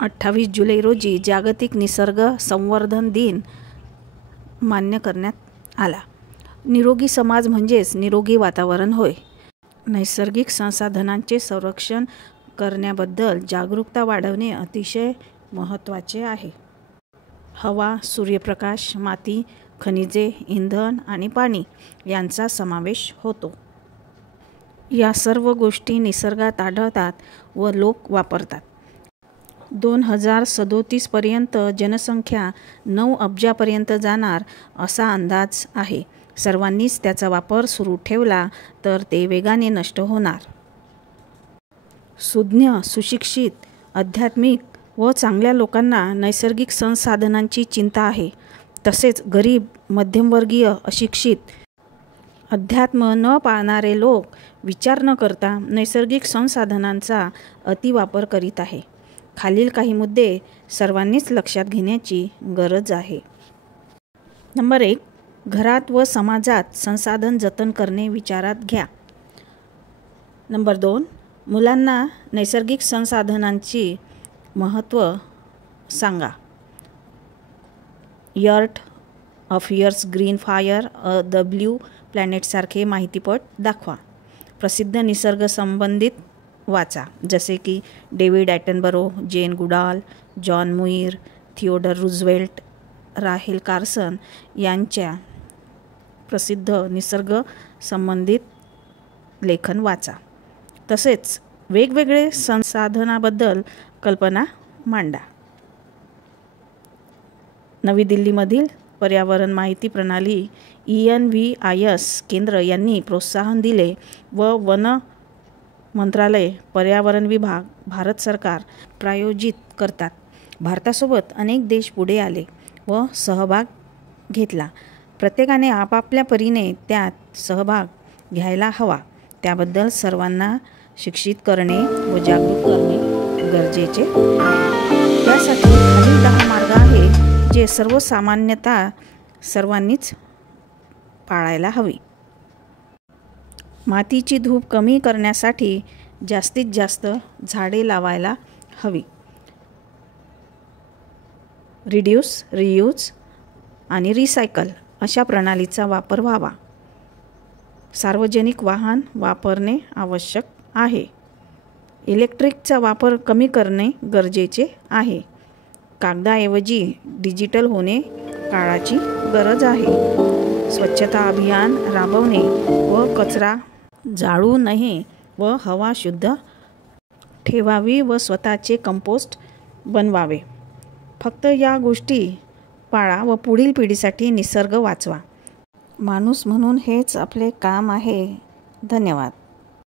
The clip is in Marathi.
28 जुलै रोजी जागतिक निसर्ग संवर्धन दिन मान्य करण्यात आला. निरोगी समाज म्हणजेच निरोगी वातावरण होय. नैसर्गिक संसाधनांचे संरक्षण करण्याबद्दल जागरूकता वाढवणे अतिशय महत्त्वाचे आहे. हवा, सूर्यप्रकाश, माती, खनिजे, इंधन आणि पाणी यांचा समावेश होतो. या सर्व गोष्टी निसर्गात आढळतात व लोक वापरतात. 2037 पर्यंत जनसंख्या 9 अब्जापर्यंत जाणार असा अंदाज आहे. सर्वांनीच त्याचा वापर सुरू ठेवला तर ते वेगाने नष्ट होणार. सुज्ञ, सुशिक्षित, आध्यात्मिक व चांगल्या लोकांना नैसर्गिक संसाधनांची चिंता आहे. तसेच गरीब, मध्यमवर्गीय, अशिक्षित, अध्यात्म न पाळणारे लोक विचार न करता नैसर्गिक संसाधनांचा अतिवापर करीत आहे. खालील काही मुद्दे सर्वांनीच लक्षात घेण्याची गरज आहे. नंबर 1. घरात व समाजात संसाधन जतन करणे विचारात घ्या. नंबर 2. मुलांना नैसर्गिक संसाधनांची महत्त्व सांगा. Earth affairs, green fire, the blue प्लॅनेटसारखे माहितीपट दाखवा. प्रसिद्ध निसर्ग संबंधित वाचा, जसे की David Attenborough, Jane Goodall, John Muir, Theodore Roosevelt, राहेल कार्सन यांच्या प्रसिद्ध निसर्ग संबंधित लेखन वाचा. तसेच वेगवेगळे संसाधनाबद्दल कल्पना मांडा. नवी दिल्लीमधील पर्यावरण माहिती प्रणाली ENVIS केंद्र यांनी प्रोत्साहन दिले व वन मंत्रालय, पर्यावरण विभाग, भारत सरकार प्रायोजित करतात. भारतासोबत अनेक देश पुढे आले व सहभाग घेतला. प्रत्येकाने आपापल्या परीने त्यात सहभाग घ्यायला हवा. त्याबद्दल सर्वांना शिक्षित करणे व जागरूक करणे गरजेचे आहे. त्यासाठी खालील 10 मार्ग आहे जे सर्वसामान्यतः सर्वांनीच पाळायला हवी. मातीची धूप कमी करण्यासाठी जास्तीत जास्त झाडे लावायला हवी. रिड्यूस, रियूज आणि रिसायकल अशा प्रणालीचा वापर व्हावा. सार्वजनिक वाहन वापरणे आवश्यक आहे. इलेक्ट्रिकचा वापर कमी करणे गरजेचे आहे. कागदाऐवजी डिजिटल होणे काळाची गरज आहे. स्वच्छता अभियान राबवणे व कचरा जाळू नये व हवा शुद्ध ठेवावी व स्वतःचे कंपोस्ट बनवावे. फक्त या गोष्टी पाळा व पुढील पिढीसाठी निसर्ग वाचवा. माणूस म्हणून हेच आपले काम आहे. धन्यवाद.